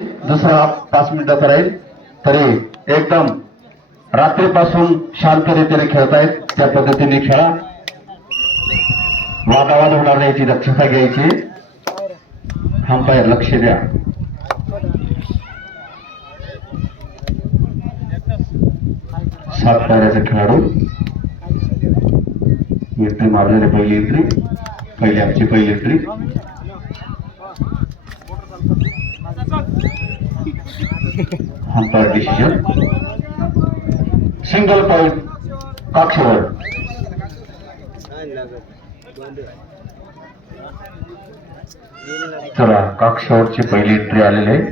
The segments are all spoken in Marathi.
दुसरा पाच मिनिटाचा राहील. तरी एकदम रात्रीपासून शांततेने खेळतायत. त्या पद्धतीने खेळा. वादावाद होणार नाही याची दक्षता घ्यायची. अंपायर लक्ष द्या. सात पायऱ्याचा खेळाडू. एंट्री मारलेले पहिली एंट्री पहिली आमची पहिली entry umpire decision. Single point काक्षवर चला काक्षवरची पहिली एंट्री आलेली आहे।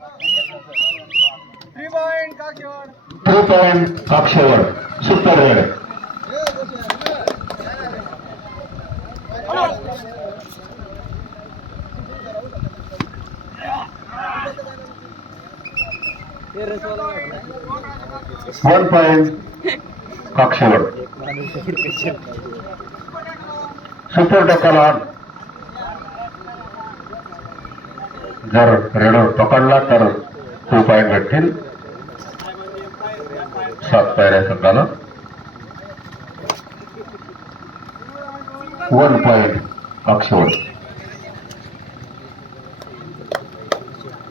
थ्री पॉइंट काकेवाड थ्री पॉईंट काक्षवर सुपर रेड वन पॉईंट काक्षवर सुपर टक्काला जर रेडर पकडला तर टू पॉईंट भेटतील सात पायऱ्या संघाला वन पॉईंट अक्षर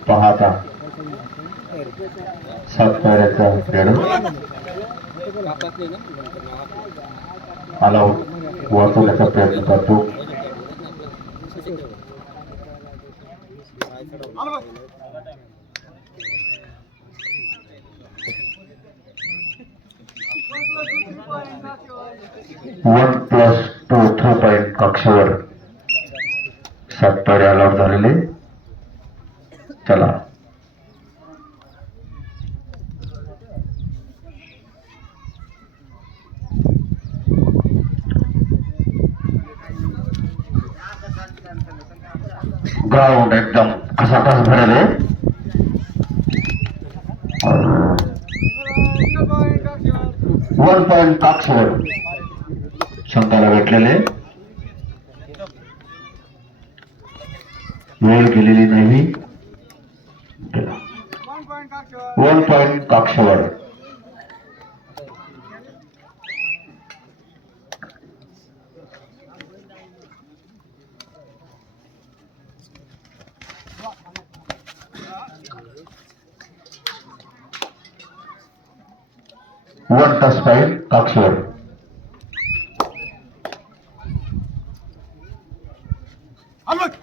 पाहता. सात पायऱ्याचा रेडर आला. वाचवण्याचा प्रयत्न करतो. One plus two three point कक्षावर सात पायरे अलाउट झालेले. चला. ग्राउंड एकदम खसाखस भरले सिंगल पॉइंट काकेवाड वन पॉईंट काक्षवर संघाला भेटलेले वेळ गेलेली नाही वन पॉइंट काकेवाड वन पॉईंट काक्षवर वन टच फाईल काक्षवर हलवत